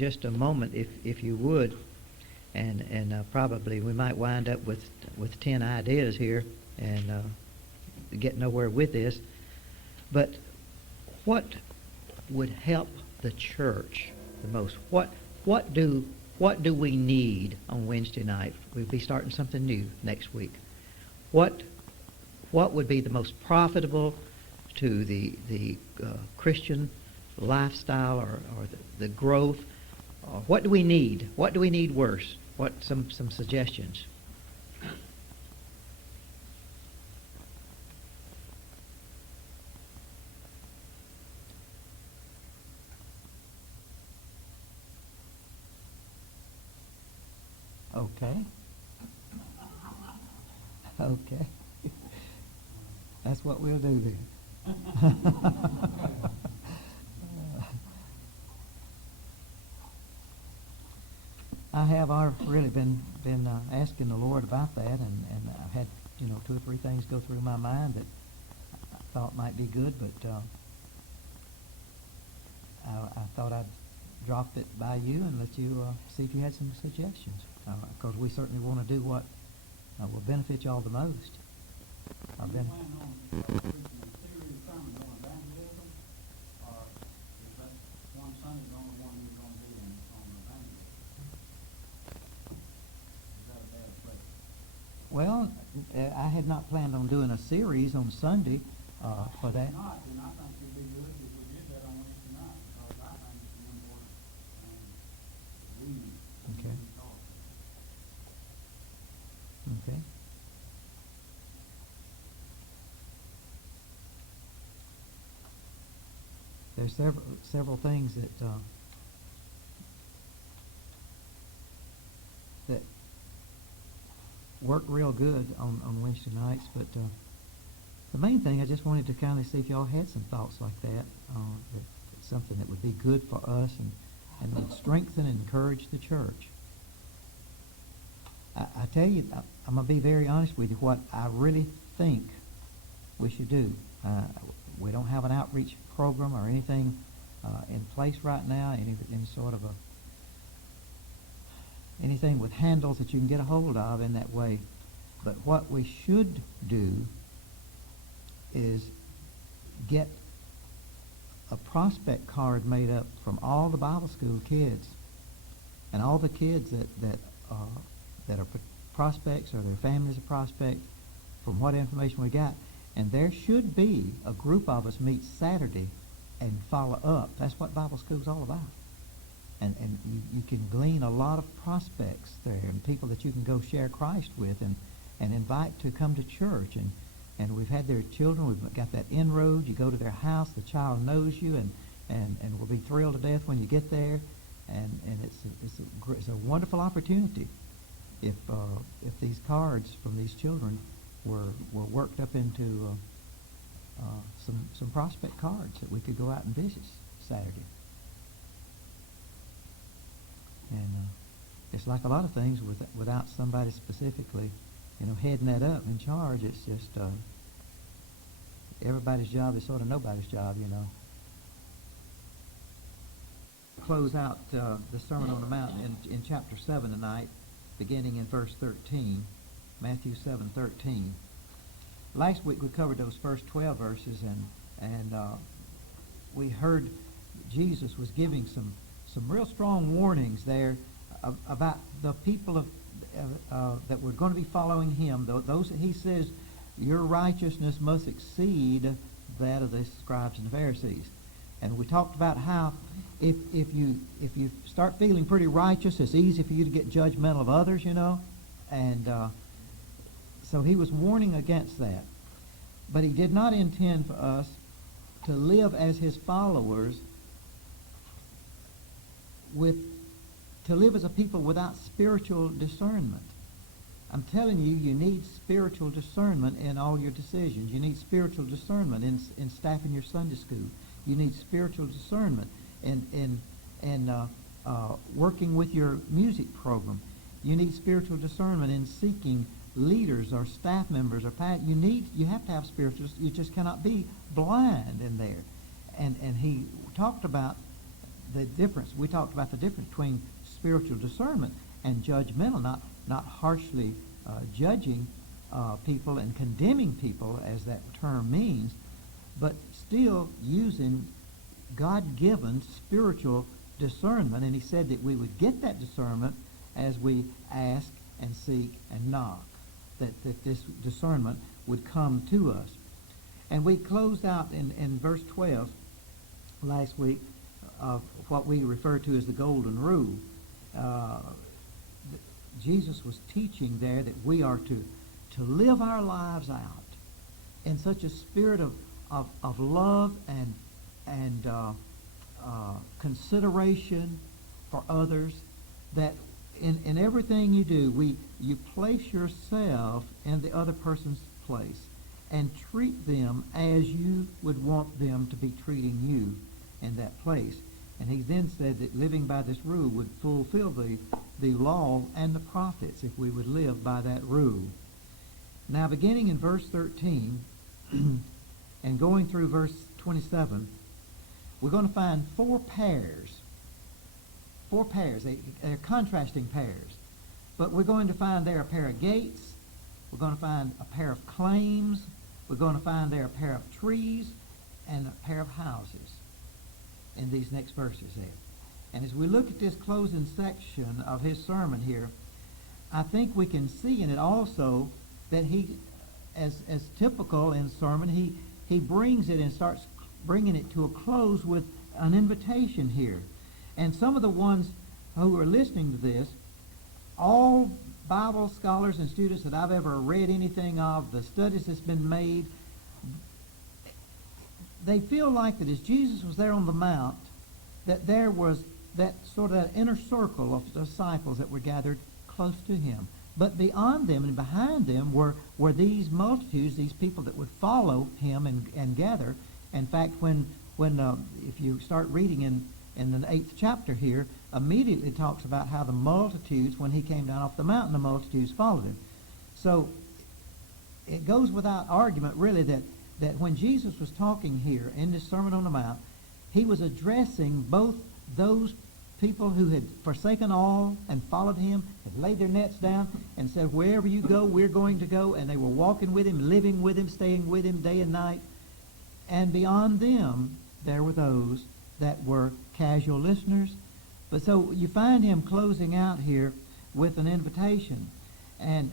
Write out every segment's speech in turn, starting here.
just a moment, if you would, and probably we might wind up with 10 ideas here and get nowhere with this. But what would help the church the most? What do we need on Wednesday night? We'll be starting something new next week. What would be the most profitable to the Christian lifestyle or the growth? What do we need? What do we need worse? What some suggestions? Okay. Okay. That's what we'll do then. I have really been asking the Lord about that, and I've had 2 or 3 things go through my mind that I thought might be good, but I thought I'd drop it by you and let you see if you had some suggestions, because we certainly want to do what will benefit you all the most. Well, I had not planned on doing a series on Sunday for that. Okay. Okay. There's several things that work real good on Wednesday nights, but the main thing I just wanted to kind of see if y'all had some thoughts like that, something that would be good for us and would strengthen and encourage the church. I tell you, I'm going to be very honest with you, what I really think we should do. We don't have an outreach program or anything in place right now, any sort of anything with handles that you can get a hold of in that way. But what we should do is get a prospect card made up from all the Bible school kids and all the kids that are prospects or their families are prospects, from what information we got. And there should be a group of us meet Saturday and follow up. That's what Bible school is all about. And you can glean a lot of prospects there and people that you can go share Christ with and invite to come to church. And we've had their children. We've got that inroad. You go to their house. The child knows you and will be thrilled to death when you get there. And it's a wonderful opportunity if these cards from these children were worked up into some prospect cards that we could go out and visit Saturday. And it's like a lot of things without somebody specifically, heading that up in charge. It's just everybody's job is sort of nobody's job, Close out the Sermon on the Mount in chapter 7 tonight, beginning in verse 13, Matthew 7:13. Last week we covered those first 12 verses, and we heard Jesus was giving some real strong warnings there about the people that were going to be following him. Those that he says, your righteousness must exceed that of the scribes and the Pharisees. And we talked about how if you start feeling pretty righteous, it's easy for you to get judgmental of others, And so he was warning against that. But he did not intend for us to live as his followers to live as a people without spiritual discernment. I'm telling you, you need spiritual discernment in all your decisions. You need spiritual discernment in staffing your Sunday school. You need spiritual discernment in working with your music program. You need spiritual discernment in seeking leaders or staff members or you have to have spiritual. You just cannot be blind in there. And he talked about the difference. We talked about the difference between spiritual discernment and judgmental, not harshly judging people and condemning people, as that term means, but still using God-given spiritual discernment. And he said that we would get that discernment as we ask and seek and knock, that this discernment would come to us. And we closed out in verse 12 last week of what we refer to as the golden rule. Jesus was teaching there that we are to live our lives out in such a spirit of love and consideration for others, that in everything you do, you place yourself in the other person's place and treat them as you would want them to be treating you in that place. And he then said that living by this rule would fulfill the law and the prophets if we would live by that rule. Now, beginning in verse 13 and going through verse 27, we're going to find four pairs. They're contrasting pairs. But we're going to find there a pair of gates. We're going to find a pair of claims. We're going to find there a pair of trees and a pair of houses in these next verses there. And as we look at this closing section of his sermon here, I think we can see in it also that he, as typical in sermon, he brings it and starts bringing it to a close with an invitation here. And some of the ones who are listening to this, all Bible scholars and students that I've ever read anything of, the studies that's been made, they feel like that as Jesus was there on the mount, that there was that sort of inner circle of disciples that were gathered close to him. But beyond them and behind them were these multitudes, these people that would follow him and gather. In fact, when if you start reading in the 8th chapter here, immediately talks about how the multitudes, when he came down off the mountain, the multitudes followed him. So it goes without argument, really, that when Jesus was talking here in this Sermon on the Mount, he was addressing both those people who had forsaken all and followed him, had laid their nets down and said, wherever you go, we're going to go. And they were walking with him, living with him, staying with him day and night. And beyond them, there were those that were casual listeners. But so you find him closing out here with an invitation. And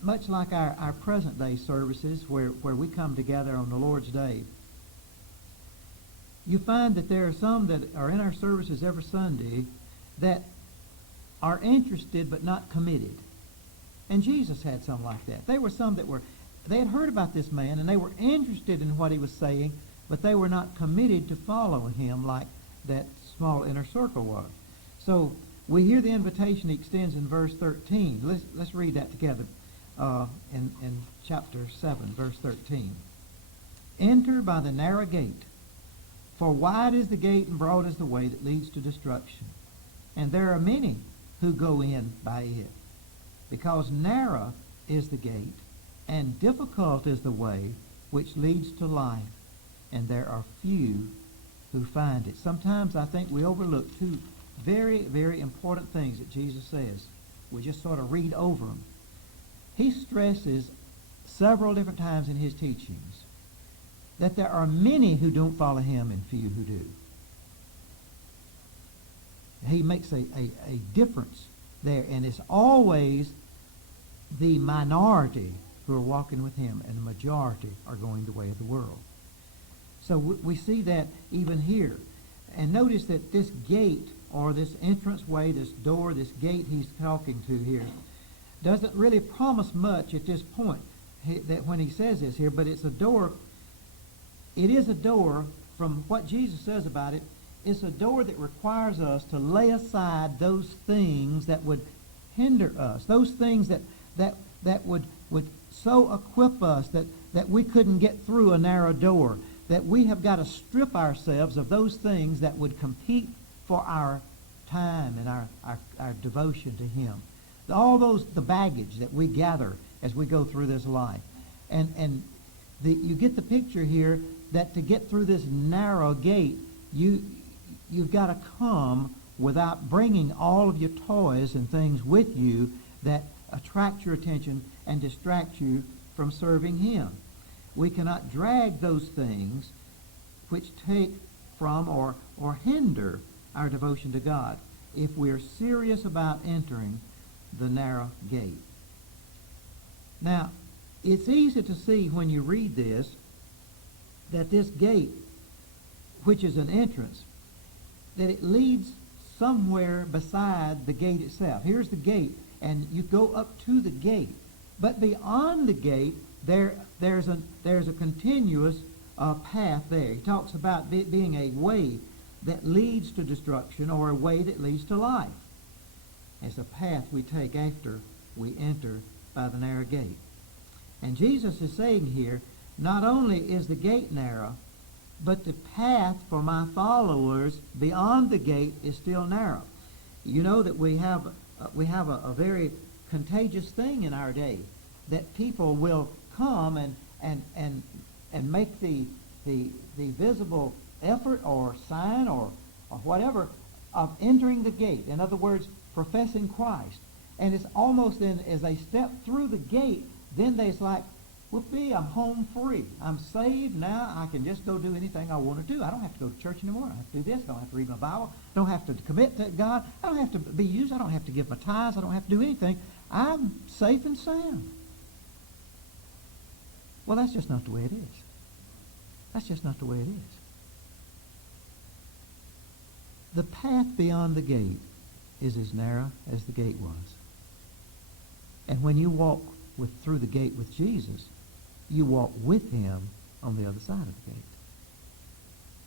much like our present day services where we come together on the Lord's Day, you find that there are some that are in our services every Sunday that are interested but not committed. And Jesus had some like that. There were some that they had heard about this man and they were interested in what he was saying, but they were not committed to follow him like that small inner circle was. So we hear the invitation he extends in verse 13. Let's read that together in chapter 7, verse 13. Enter by the narrow gate, for wide is the gate and broad is the way that leads to destruction, and there are many who go in by it. Because narrow is the gate, and difficult is the way which leads to life, and there are few who find it. Sometimes I think we overlook two very, very important things that Jesus says. We just sort of read over them. He stresses several different times in his teachings that there are many who don't follow him and few who do. He makes a difference there, and it's always the minority who are walking with him, and the majority are going the way of the world. So we see that even here. And notice that this gate, or this entrance way, this door, this gate he's talking to here, doesn't really promise much at this point that when he says this here, but it's a door. It is a door, from what Jesus says about it, it's a door that requires us to lay aside those things that would hinder us, those things that would so equip us that we couldn't get through a narrow door, that we have got to strip ourselves of those things that would compete for our time and our devotion to him. All the baggage that we gather as we go through this life. And you get the picture here that to get through this narrow gate, you've got to come without bringing all of your toys and things with you that attract your attention and distract you from serving Him. We cannot drag those things which take from or hinder our devotion to God if we're serious about entering the narrow gate. Now, it's easy to see when you read this that this gate, which is an entrance, that it leads somewhere beside the gate itself. Here's the gate, and you go up to the gate. But beyond the gate, there's a continuous path there. He talks about it being a way that leads to destruction or a way that leads to life. It's a path we take after we enter by the narrow gate. And Jesus is saying here, not only is the gate narrow, but the path for my followers beyond the gate is still narrow. You know that we have a very contagious thing in our day, that people will come and make the visible effort or sign or whatever of entering the gate. In other words, professing Christ. And it's almost then as they step through the gate, then there's like, whoopee, I'm home free. I'm saved. Now I can just go do anything I want to do. I don't have to go to church anymore. I don't have to do this. I don't have to read my Bible. I don't have to commit to God. I don't have to be used. I don't have to give my tithes. I don't have to do anything. I'm safe and sound. Well, that's just not the way it is. That's just not the way it is. The path beyond the gate is as narrow as the gate was. And when you walk through the gate with Jesus, you walk with Him on the other side of the gate.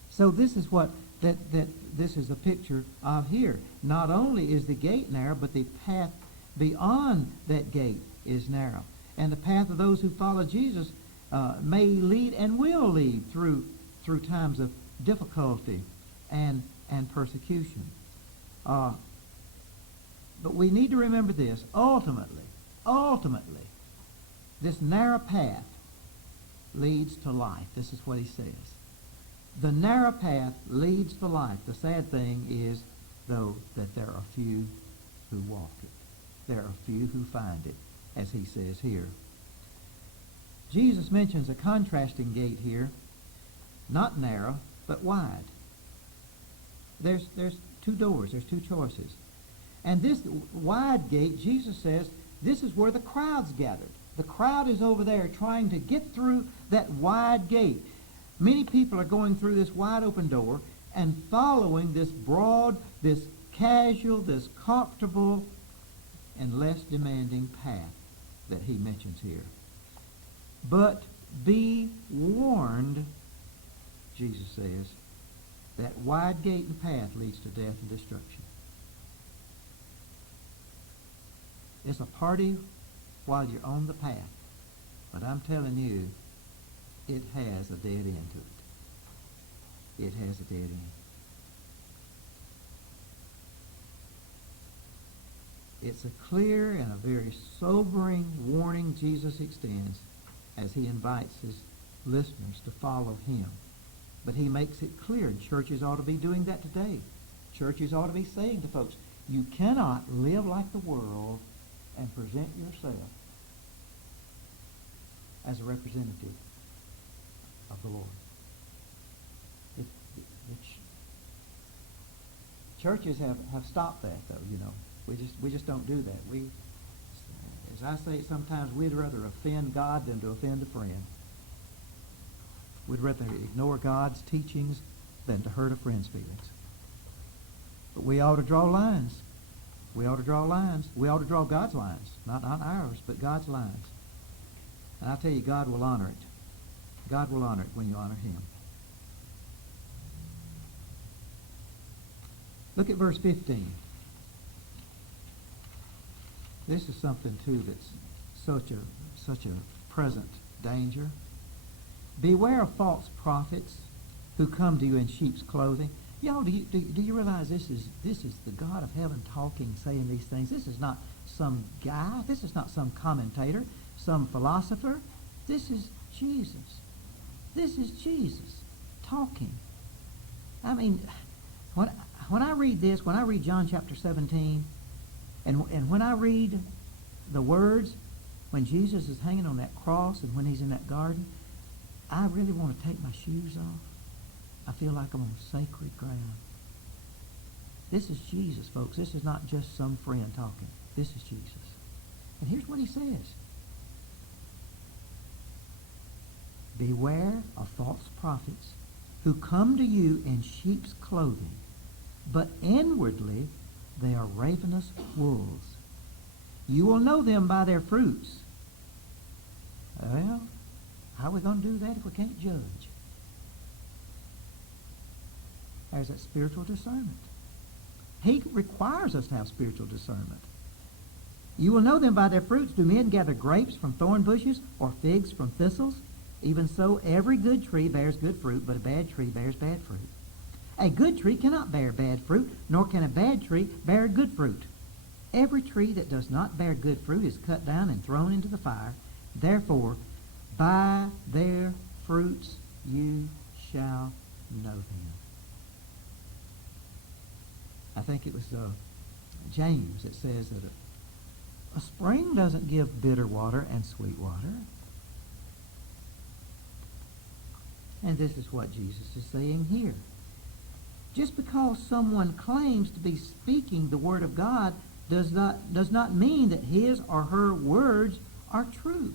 So this is what this is a picture of here. Not only is the gate narrow, but the path beyond that gate is narrow. And the path of those who follow Jesus may lead and will lead through times of difficulty and persecution. But we need to remember this. Ultimately, this narrow path leads to life. This is what he says. The narrow path leads to life. The sad thing is, though, that there are few who walk it. There are few who find it, as he says here. Jesus mentions a contrasting gate here, not narrow, but wide. There's two doors. There's two choices. And this wide gate, Jesus says, this is where the crowd's gathered. The crowd is over there trying to get through that wide gate. Many people are going through this wide open door and following this broad, this casual, this comfortable, and less demanding path that he mentions here. But be warned, Jesus says, that wide gate and path leads to death and destruction. It's a party while you're on the path, but I'm telling you, it has a dead end to it. It has a dead end. It's a clear and a very sobering warning Jesus extends as he invites his listeners to follow him. But he makes it clear, and churches ought to be doing that today. Churches ought to be saying to folks, you cannot live like the world and present yourself as a representative of the Lord. Churches have stopped that, though, you know. We just don't do that. As I say sometimes, we'd rather offend God than to offend a friend. We'd rather ignore God's teachings than to hurt a friend's feelings. But we ought to draw lines. We ought to draw lines. We ought to draw God's lines. Not ours, but God's lines. And I tell you, God will honor it. God will honor it when you honor him. Look at verse 15. This is something, too, that's such a present danger. Beware of false prophets who come to you in sheep's clothing. Y'all, do you realize this is the God of heaven talking, saying these things? This is not some guy. This is not some commentator, some philosopher. This is Jesus. This is Jesus talking. I mean, when I read this, when I read John chapter 17, and when I read the words when Jesus is hanging on that cross and when he's in that garden, I really want to take my shoes off. I feel like I'm on sacred ground. This is Jesus, folks. This is not just some friend talking. This is Jesus. And here's what he says. Beware of false prophets who come to you in sheep's clothing, but inwardly they are ravenous wolves. You will know them by their fruits. Well, how are we going to do that if we can't judge? There's that spiritual discernment. He requires us to have spiritual discernment. You will know them by their fruits. Do men gather grapes from thorn bushes or figs from thistles? Even so, every good tree bears good fruit, but a bad tree bears bad fruit. A good tree cannot bear bad fruit, nor can a bad tree bear good fruit. Every tree that does not bear good fruit is cut down and thrown into the fire. Therefore, by their fruits you shall know them. I think it was James that says that a spring doesn't give bitter water and sweet water. And this is what Jesus is saying here. Just because someone claims to be speaking the Word of God does not mean that his or her words are true.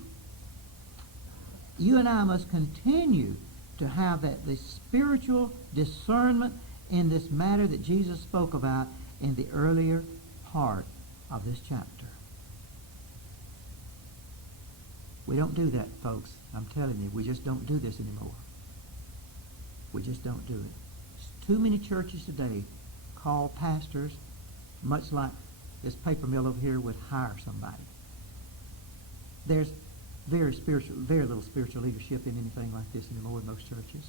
You and I must continue to have the spiritual discernment in this matter that Jesus spoke about in the earlier part of this chapter. We don't do that, folks. I'm telling you, we just don't do this anymore. We just don't do it. There's too many churches today call pastors, much like this paper mill over here would hire somebody. There's very little spiritual leadership in anything like this anymore in most churches.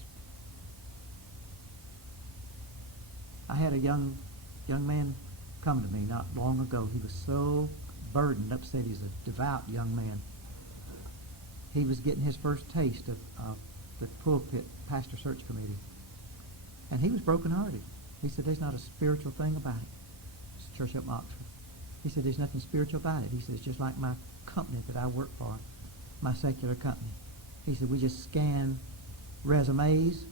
I had a young man come to me not long ago. He was so burdened, upset. He's a devout young man. He was getting his first taste of the pulpit pastor search committee. And he was brokenhearted. He said, there's not a spiritual thing about it. It's a church up in Oxford. He said, there's nothing spiritual about it. He said, it's just like my company that I work for, my secular company. He said, we just scan resumes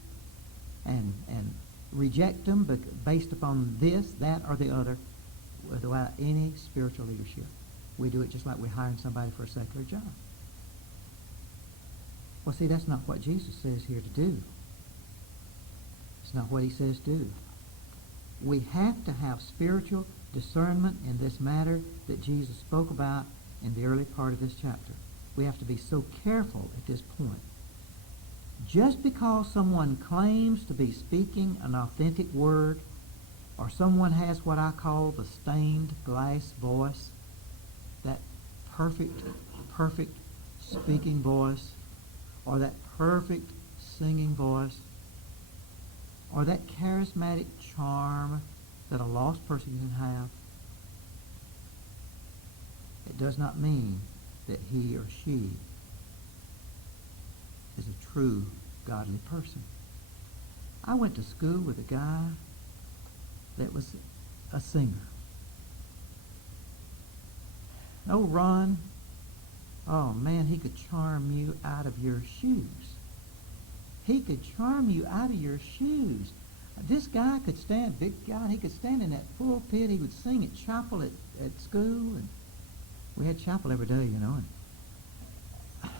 and reject them based upon this, that, or the other without any spiritual leadership. We do it just like we're hiring somebody for a secular job. Well, see, that's not what Jesus says here to do. It's not what he says do. We have to have spiritual discernment in this matter that Jesus spoke about in the early part of this chapter. We have to be so careful at this point. Just because someone claims to be speaking an authentic word, or someone has what I call the stained glass voice, that perfect speaking voice, or that perfect singing voice, or that charismatic charm that a lost person can have, it does not mean that he or she is a true godly person. I went to school with a guy that was a singer. Oh, Ron, oh man, he could charm you out of your shoes. He could charm you out of your shoes. This guy could stand, big guy, he could stand in that pulpit. He would sing at chapel at school, and we had chapel every day, you know. And,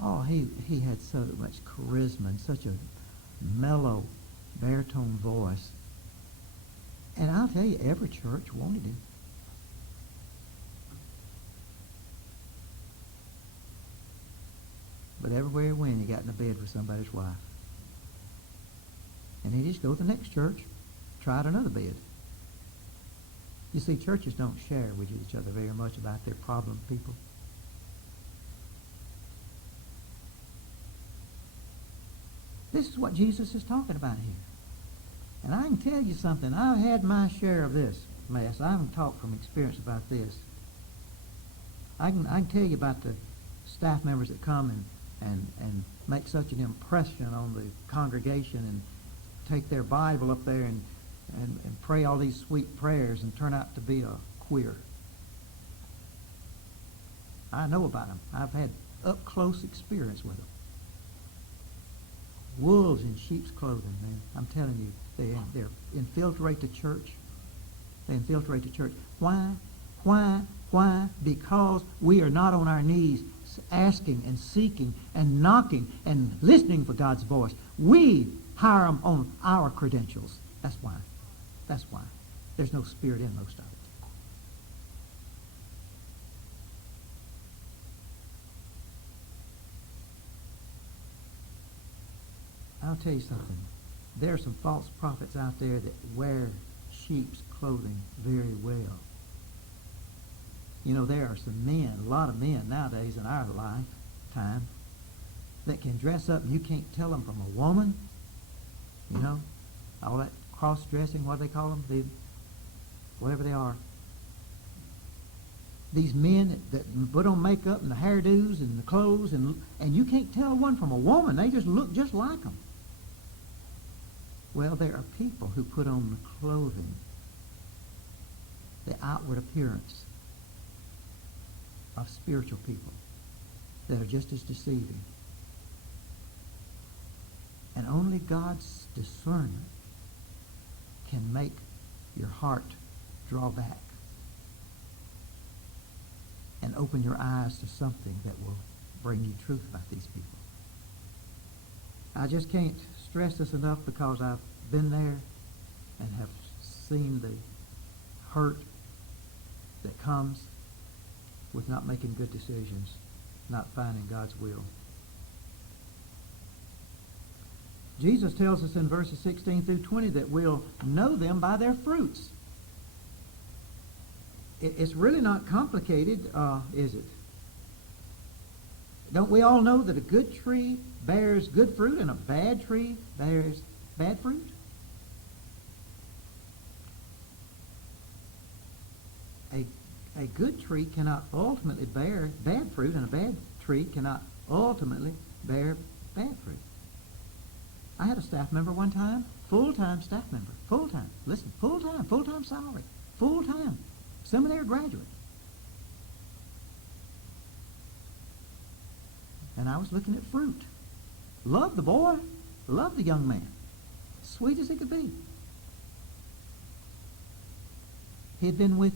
oh, he had so much charisma and such a mellow baritone voice. And I'll tell you, every church wanted him. But everywhere he went, he got in a bed with somebody's wife. And he'd just go to the next church, try out another bed. You see, churches don't share with each other very much about their problem people. This is what Jesus is talking about here. And I can tell you something. I've had my share of this mess. I haven't talked from experience about this. I can tell you about the staff members that come and make such an impression on the congregation and take their Bible up there and pray all these sweet prayers and turn out to be a queer. I know about them. I've had up-close experience with them. Wolves in sheep's clothing, man. I'm telling you, they infiltrate the church. They infiltrate the church. Why? Why? Because we are not on our knees asking and seeking and knocking and listening for God's voice. We hire them on our credentials. That's why. That's why. There's no spirit in most of it. I'll tell you something. There are some false prophets out there that wear sheep's clothing very well. You know, there are some men, a lot of men nowadays in our lifetime, that can dress up and you can't tell them from a woman. You know, all that cross-dressing, what do they call them? Whatever they are. These men that put on makeup and the hairdos and the clothes, and you can't tell one from a woman. They just look just like them. Well, there are people who put on the clothing, the outward appearance of spiritual people that are just as deceiving. And only God's discernment can make your heart draw back and open your eyes to something that will bring you truth about these people. I just can't stress this enough because I've been there and have seen the hurt that comes with not making good decisions, not finding God's will. Jesus tells us in verses 16 through 20 that we'll know them by their fruits. It's really not complicated, is it? Don't we all know that a good tree bears good fruit and a bad tree bears bad fruit? A good tree cannot ultimately bear bad fruit, and a bad tree cannot ultimately bear bad fruit. I had a staff member one time, full-time staff member, full-time, listen, full-time salary, full-time, seminary graduate. And I was looking at fruit. Loved the boy, loved the young man, sweet as he could be. He had been with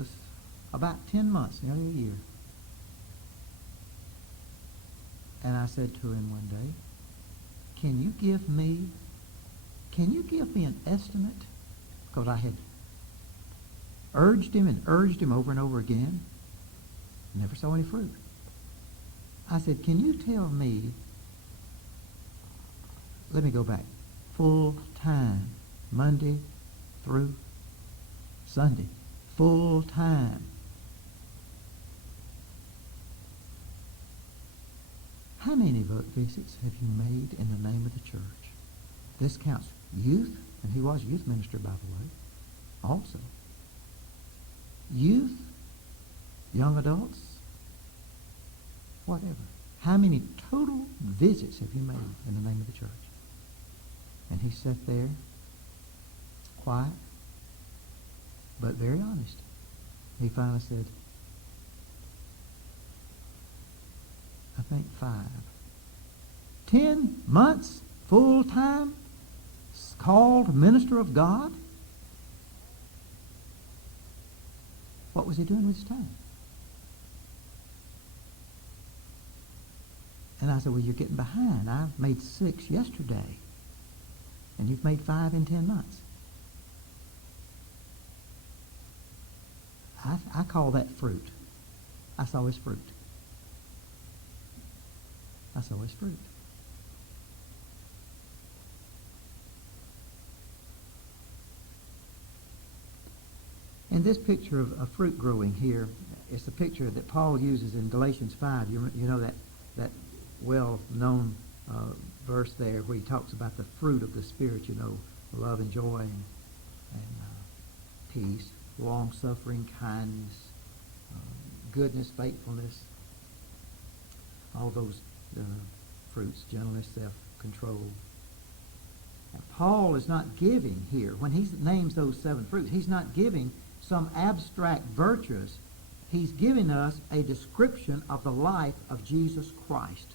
us about 10 months, nearly a year. And I said to him one day, can you give me an estimate? Because I had urged him over and over again. Never saw any fruit. I said, can you tell me, let me go back, full time, Monday through Sunday, full time. How many visits have you made in the name of the church? This counts youth, and he was a youth minister, by the way, also. Youth, young adults, whatever. How many total visits have you made in the name of the church? And he sat there, quiet, but very honest. He finally said, I think 5. 10 months, full time, called minister of God. What was he doing with his time? And I said, well, you're getting behind. I've made 6 yesterday, and you've made 5 in 10 months. I call that fruit. I saw his fruit. I saw his fruit. In this picture of fruit growing here, it's a picture that Paul uses in Galatians 5. You know that well-known verse there where he talks about the fruit of the Spirit, you know, love and joy and peace, long-suffering, kindness, goodness, faithfulness, all those fruits: gentleness, self-control. And Paul is not giving here, when he names those 7 fruits, he's not giving some abstract virtues. He's giving us a description of the life of Jesus Christ.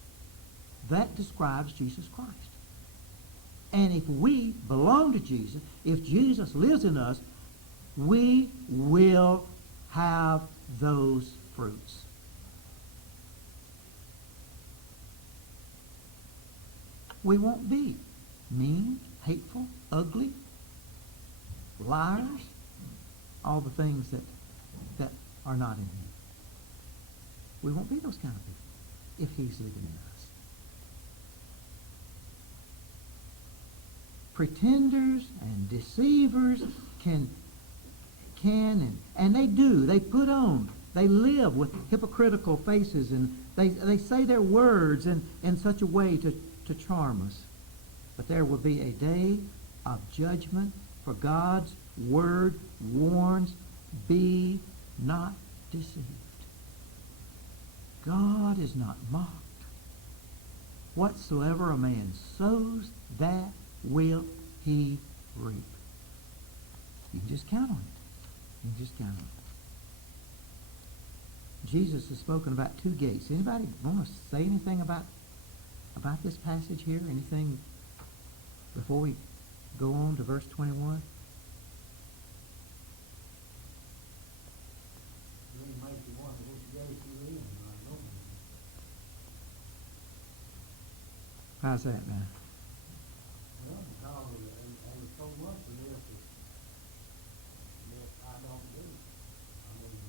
That describes Jesus Christ. And if we belong to Jesus, if Jesus lives in us, we will have those fruits. We won't be mean, hateful, ugly, liars, all the things that are not in him. We won't be those kind of people if he's living in us. Pretenders and deceivers can and they do. They put on. They live with hypocritical faces, and they say their words in such a way to charm us. But there will be a day of judgment, for God's word warns, be not deceived. God is not mocked. Whatsoever a man sows, that will he reap. You can just count on it. You can just count on it. Jesus has spoken about 2 gates. Anybody want to say anything about this passage here? Anything before we go on to verse 21? How's that now? Well, because there's so much of this that I don't do. I mean,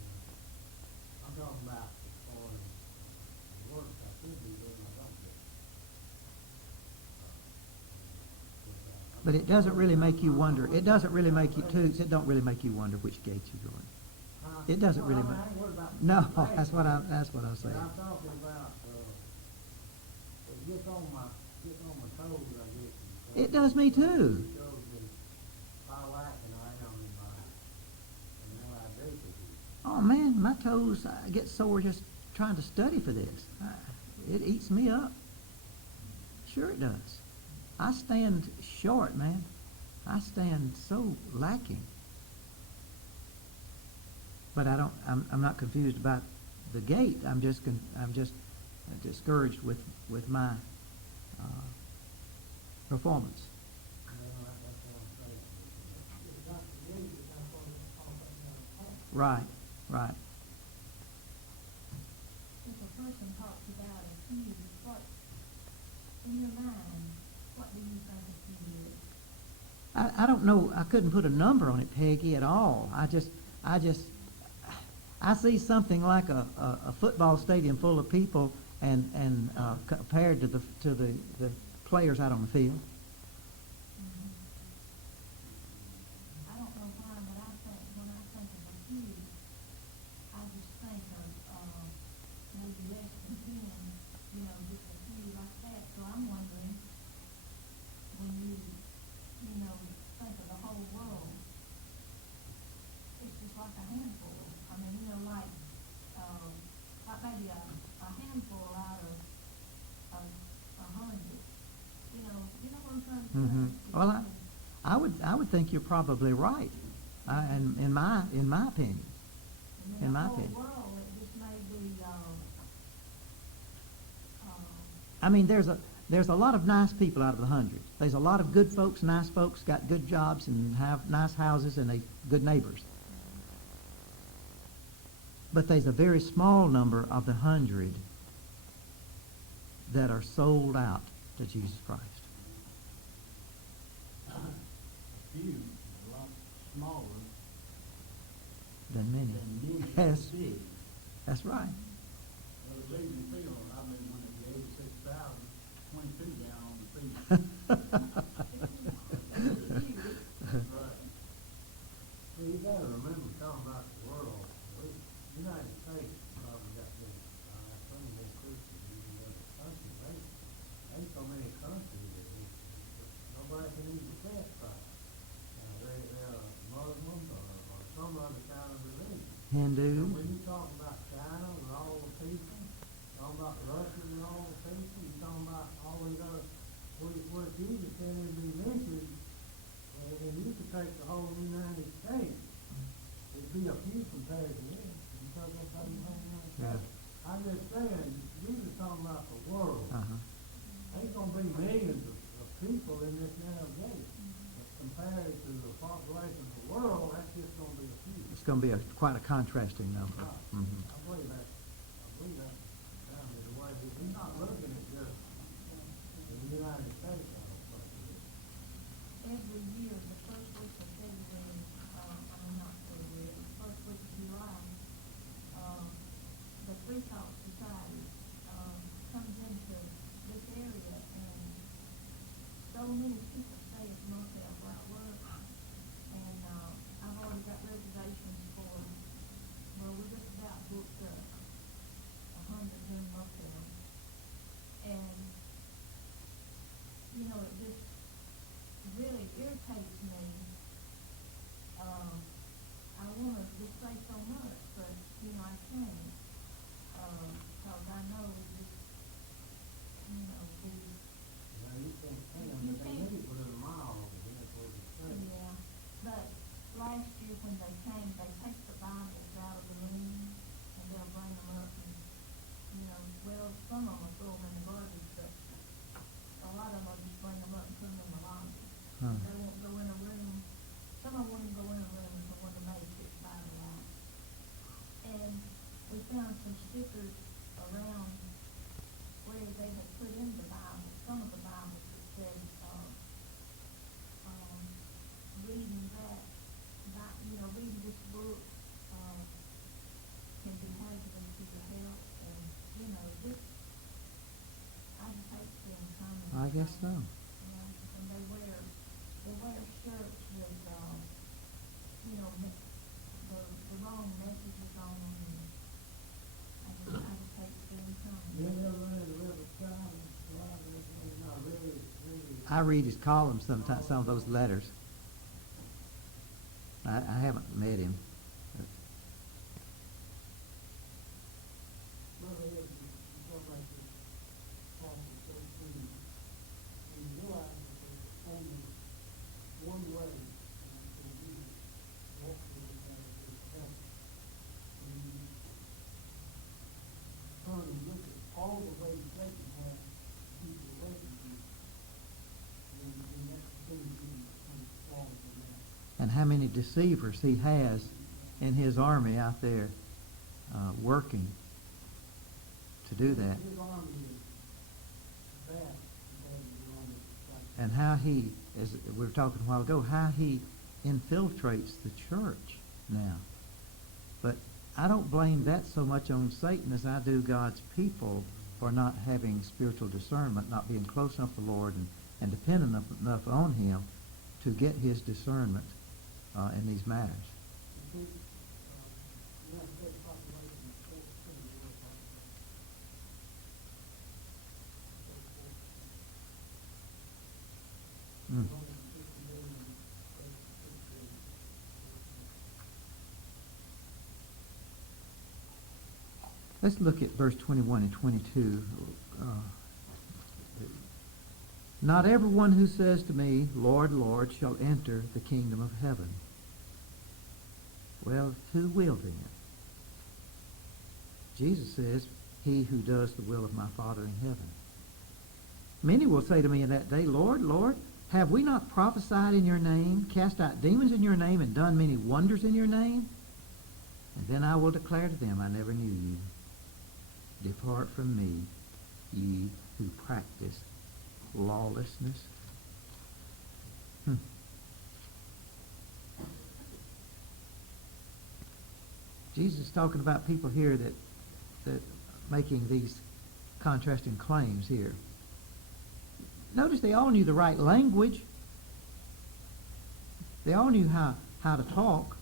I'm talking about as far as the work I should be doing, I don't do. But it doesn't really make you wonder. It doesn't really make you, Toots, it don't really make you wonder which gate you're going. It doesn't really make... No, that's what I'm saying. I'm talking about, it gets on my toes, I guess. It does me too. It shows me how lacking I am in what I do. Oh man, my toes get sore just trying to study for this. It eats me up. Sure it does. I stand short, man. I stand so lacking. But I'm not confused about the gate. I'm just discouraged with my performance. Right. If a person talks about a key, what, in your mind, what do you think a key is? I don't know. I couldn't put a number on it, Peggy, at all. I see something like a football stadium full of people, and compared to the players out on the field. I don't know why, but when I think of a key, I just think of maybe less than 10, just a few like that. So I'm wondering, when you think of the whole world, it's just like a handful. I mean, like maybe a handful out of 100. You know what I'm trying to say? Mm-hmm. Well, I would think you're probably right. In my opinion. In my opinion. World, it just may be. I mean, there's a lot of nice people out of the 100. There's a lot of good folks, nice folks, got good jobs and have nice houses and they good neighbors. But there's a very small number of the 100 that are sold out to Jesus Christ. Few, a lot smaller Than many. Yes. Big. That's right. Well, the Legion field, I mean, when it was 86,000, 22 down on the field. Right. Well, you gotta remember, talking about the world, the United States probably got this, some more Christians than the other countries. Ain't so many countries that nobody can even testify. They're Muslim or some other kind of religion. Hindu. When you talk about China with all the people, talking about Russia with all the people, you talking about said it'd be mentioned, and you could take the whole United States, it'd be a few compared to this, because that's how the whole United States. I'm just saying, Jesus talking about the world. There's gonna be millions of people in this narrow gate. But compared to the population of the world, that's just gonna be a few. It's going to be quite a contrasting number. I believe that. I believe that. Down to the way he's not looking at just the United States. Every year, the first week of February, not February, the first week of July, the Free Thought Society comes into this area, and so many people stay at the motel where I work, and I've already got reservations for, well, we're just about booked up 100 room motel, and you know, it just really irritates me. I want to just say so much, but you know, I can't, because I know just, you know, Yeah, you can't pay them, but they need to put a mile over here for the state. yeah, but last year when they came, they take the Bibles out of the room, and they'll bring them up, and, you know, well, some of them will throw them in the garbage, but a lot of them will just bring them up and put them in the lobby. They won't go in a room, some of them won't go in a room if one of the maids gets Bible out. And we found some stickers around where they had put in the Bible, some of the Bibles that said, reading that, you know, reading this book, can be hazardous to your health, and, you know, just, I just hate to see them coming. I guess so. Yeah, and they wear shirts with, you know, the wrong messages on them, and I just hate to see them coming. You ever read the River Sky? It's not really, really. I read his columns sometimes, some of those letters. I haven't met him. Brother, you talk like this, Paul was so free. And you realize that there's only one way for you to walk through the path of heaven. And you turn and look at all the ways Satan has to keep you away from you. And that's the thing you can fall from that. And how many deceivers he has in his army out there working to do that. His army is vast compared to the army of Christ. And how he, as we were talking a while ago, how he infiltrates the church now. But I don't blame that so much on Satan as I do God's people for not having spiritual discernment, not being close enough to the Lord and dependent enough on him to get his discernment in these matters. You see, the United States population is 4% of the world population. Mm. There's only 50 million states and 6 billion. Let's look at verse 21 and 22. Not everyone who says to me, Lord, Lord, shall enter the kingdom of heaven. Well, who will then? Jesus says, he who does the will of my Father in heaven. Many will say to me in that day, Lord, Lord, have we not prophesied in your name, cast out demons in your name, and done many wonders in your name? And then I will declare to them, I never knew you. Depart from me, ye who practice lawlessness. Jesus is talking about people here that making these contrasting claims here. Notice they all knew the right language. They all knew how to talk.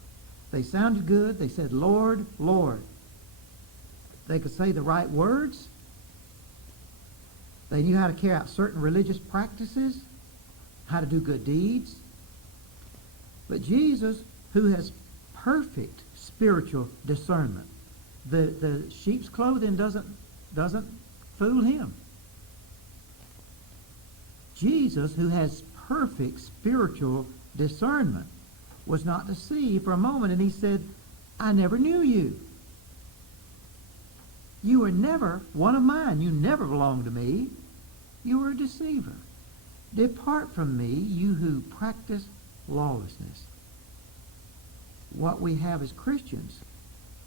They sounded good. They said, Lord, Lord. They could say the right words. They knew how to carry out certain religious practices, how to do good deeds. But Jesus, who has perfect spiritual discernment, the sheep's clothing doesn't fool him. Jesus, who has perfect spiritual discernment, was not to see for a moment. And he said, I never knew you. You were never one of mine. You never belonged to me. You were a deceiver. Depart from me, you who practice lawlessness. What we have as Christians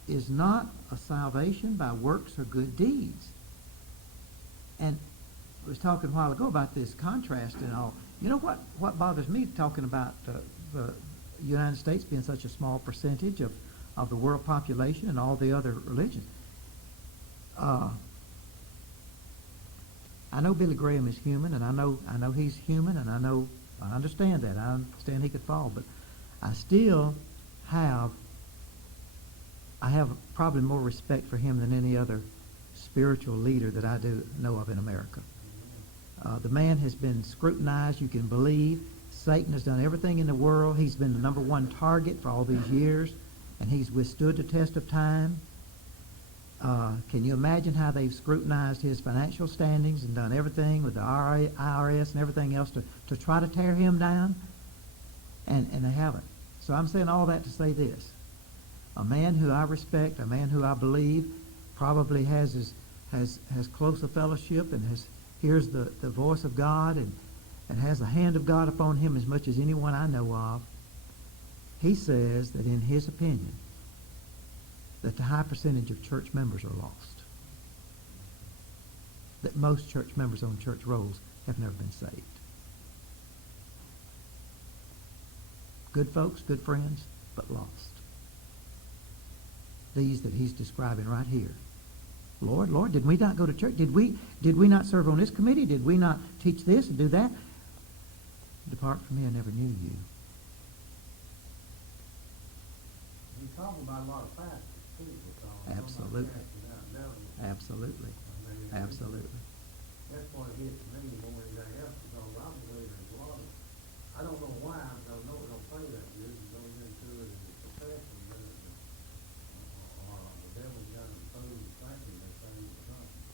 is not a salvation by works or good deeds. And I was talking a while ago about this contrast and all. You know what bothers me talking about the United States being such a small percentage of the world population and all the other religions? I know Billy Graham is human, and I know he's human, and I understand that. I understand he could fall, but I still have probably more respect for him than any other spiritual leader that I do know of in America. The man has been scrutinized, you can believe. Satan has done everything in the world. He's been the number one target for all these years, and he's withstood the test of time. Can you imagine how they've scrutinized his financial standings and done everything with the IRS and everything else to try to tear him down? And they haven't. So I'm saying all that to say this. A man who I respect, a man who I believe probably has close a fellowship and hears the voice of God and has the hand of God upon him as much as anyone I know of. He says that in his opinion, that the high percentage of church members are lost. That most church members on church rolls have never been saved. Good folks, good friends, but lost. These that he's describing right here. Lord, did we not go to church? Did we not serve on this committee? Did we not teach this and do that? Depart from me, I never knew you. You talk about a lot of pastors. Absolutely. Absolutely. Absolutely. That's what it is to me more than anything else, because I believe there's a lot of, I don't know why, I don't know it don't play that good, and going into it in the profession, or the devil's got them food thinking they're saying something.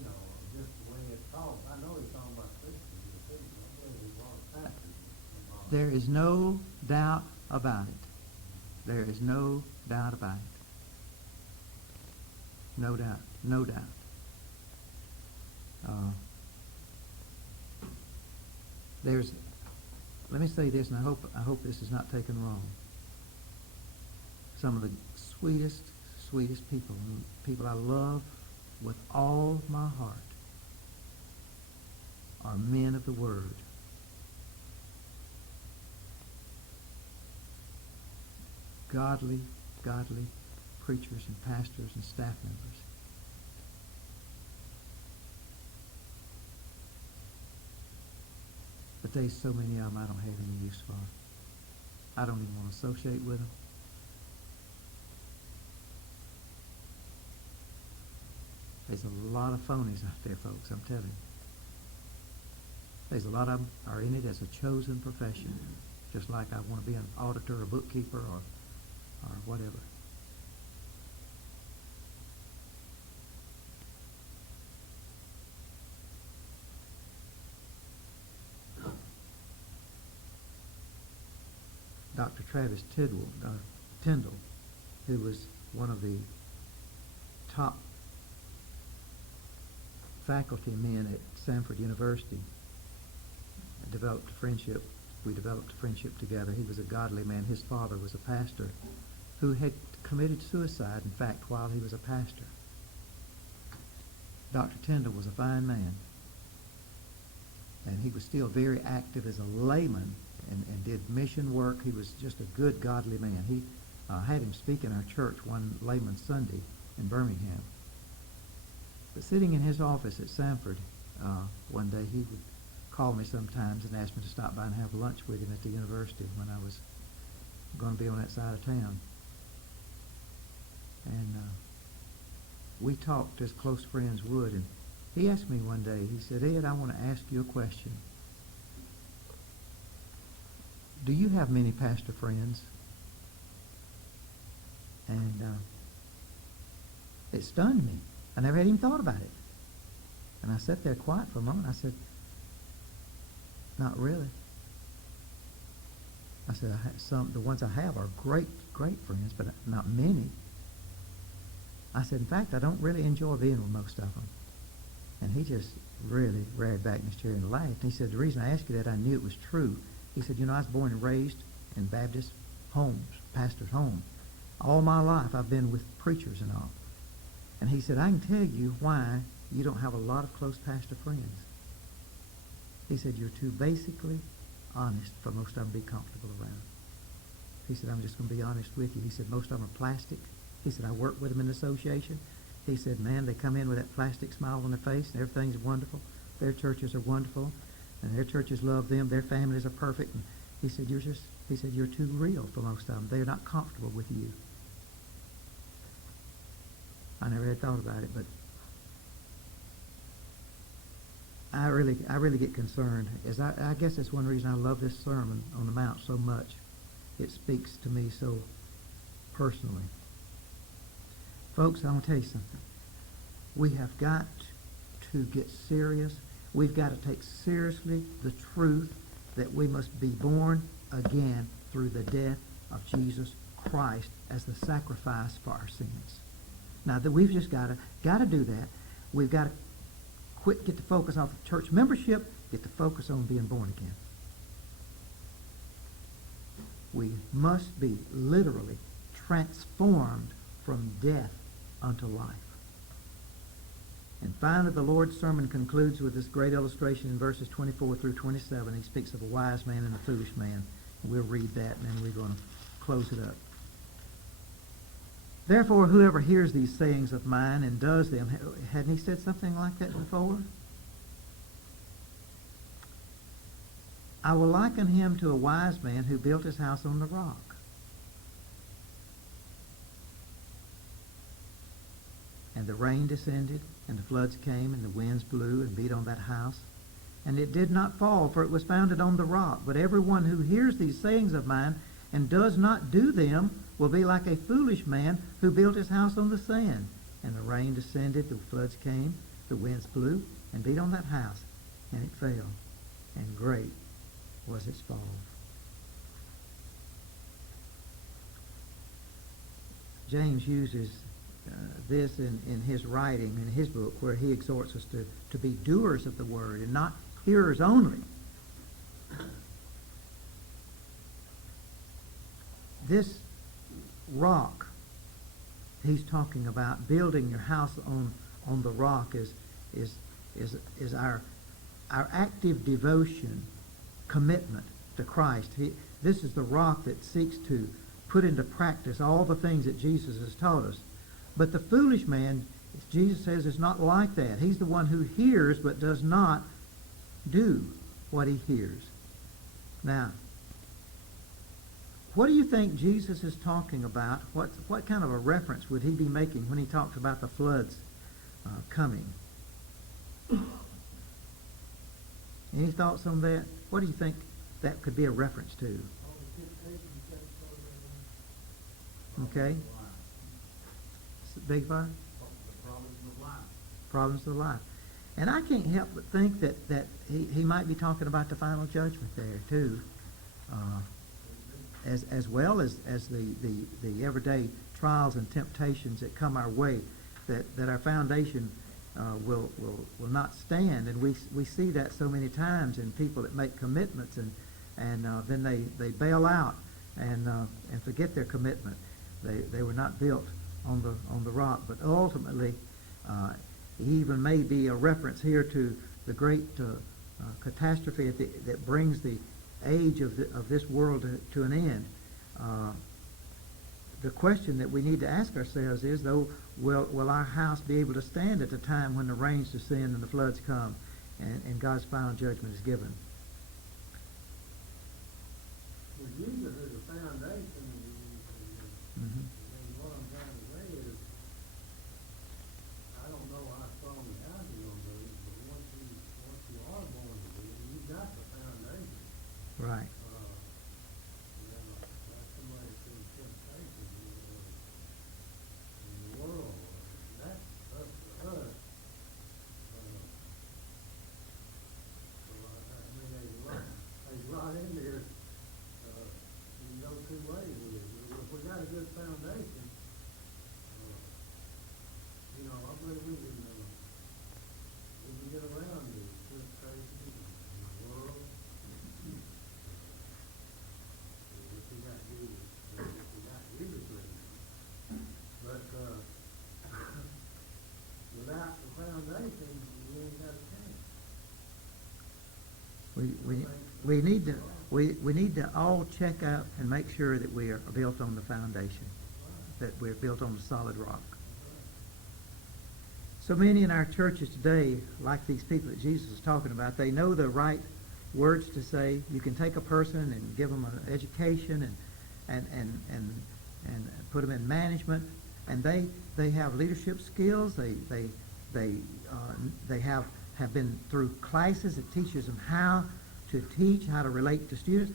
So, just the way it's taught, I know he's talking about Christians, I believe there's a lot of pastors involved. There is no doubt about it. There is no doubt about it. No doubt. No doubt. Let me say this, and I hope this is not taken wrong. Some of the sweetest people I love with all my heart are men of the Word. Godly preachers and pastors and staff members. But there's so many of them I don't have any use for. I don't even want to associate with them. There's a lot of phonies out there, folks, I'm telling you. There's a lot of them are in it as a chosen profession, just like I want to be an auditor or bookkeeper or whatever. Dr. Travis Tyndall, who was one of the top faculty men at Samford University, developed a friendship. We developed a friendship together. He was a godly man. His father was a pastor who had committed suicide, in fact, while he was a pastor. Dr. Tyndall was a fine man, and he was still very active as a layman and did mission work. He was just a good, godly man. He had him speak in our church one layman Sunday in Birmingham. But sitting in his office at Samford one day, he would call me sometimes and ask me to stop by and have lunch with him at the university when I was going to be on that side of town. And we talked as close friends would. And he asked me one day, he said, Ed, I want to ask you a question. Do you have many pastor friends? And it stunned me. I never had even thought about it. And I sat there quiet for a moment. I said, not really. I said, the ones I have are great, great friends, but not many. I said, in fact, I don't really enjoy being with most of them. And he just really reared back in his chair and laughed. He said, the reason I asked you that, I knew it was true. He said, I was born and raised in Baptist homes, pastor's home. All my life I've been with preachers and all. And he said, I can tell you why you don't have a lot of close pastor friends. He said, you're too basically honest for most of them to be comfortable around. He said, I'm just going to be honest with you. He said, most of them are plastic. He said, I work with them in the association. He said, man, they come in with that plastic smile on their face, and everything's wonderful. Their churches are wonderful, and their churches love them. Their families are perfect. And he said, you're too real for most of them. They're not comfortable with you. I never had thought about it, but I really get concerned. I guess that's one reason I love this Sermon on the Mount so much. It speaks to me so personally. Folks, I want to tell you something. We have got to get serious. We've got to take seriously the truth that we must be born again through the death of Jesus Christ as the sacrifice for our sins. Now, that we've just got to do that. We've got to get the focus off of church membership, get the focus on being born again. We must be literally transformed from death unto life. And finally, the Lord's sermon concludes with this great illustration in verses 24 through 27. He speaks of a wise man and a foolish man. And we'll read that, and then we're going to close it up. Therefore, whoever hears these sayings of mine and does them, hadn't he said something like that before? I will liken him to a wise man who built his house on the rock. And the rain descended, and the floods came, and the winds blew and beat on that house. And it did not fall, for it was founded on the rock. But everyone who hears these sayings of mine and does not do them will be like a foolish man who built his house on the sand. And the rain descended, the floods came, the winds blew and beat on that house, and it fell. And great was its fall. James uses this in his writing, in his book, where he exhorts us to be doers of the word and not hearers only. This rock he's talking about, building your house on the rock, is our active devotion, commitment to Christ. This is the rock that seeks to put into practice all the things that Jesus has taught us. But the foolish man, Jesus says, is not like that. He's the one who hears but does not do what he hears. Now, what do you think Jesus is talking about? What kind of a reference would he be making when he talks about the floods coming? Any thoughts on that? What do you think that could be a reference to? Okay. Big fire? The problems of life. Problems of life. And I can't help but think that he might be talking about the final judgment there too, as well as the everyday trials and temptations that come our way, that our foundation will not stand. And we see that so many times in people that make commitments and then they bail out and forget their commitment. They were not built on the rock. But ultimately, he even may be a reference here to the great catastrophe that brings the age of this world to an end. The question that we need to ask ourselves is, though, will our house be able to stand at the time when the rains descend and the floods come and God's final judgment is given? Well, Jesus is the foundation. Mm-hmm. And what I'm trying to say is, I don't know how strong the house is going to be, but once you are born again, you've got the foundation. Right. Like somebody said, temptation in the world. That's up to us. We need to, we need to all check out and make sure that we are built on the foundation, that we're built on the solid rock. So many in our churches today, like these people that Jesus is talking about, they know the right words to say. You can take a person and give them an education and put them in management, and they have leadership skills. They have been through classes that teaches them how to teach, how to relate to students,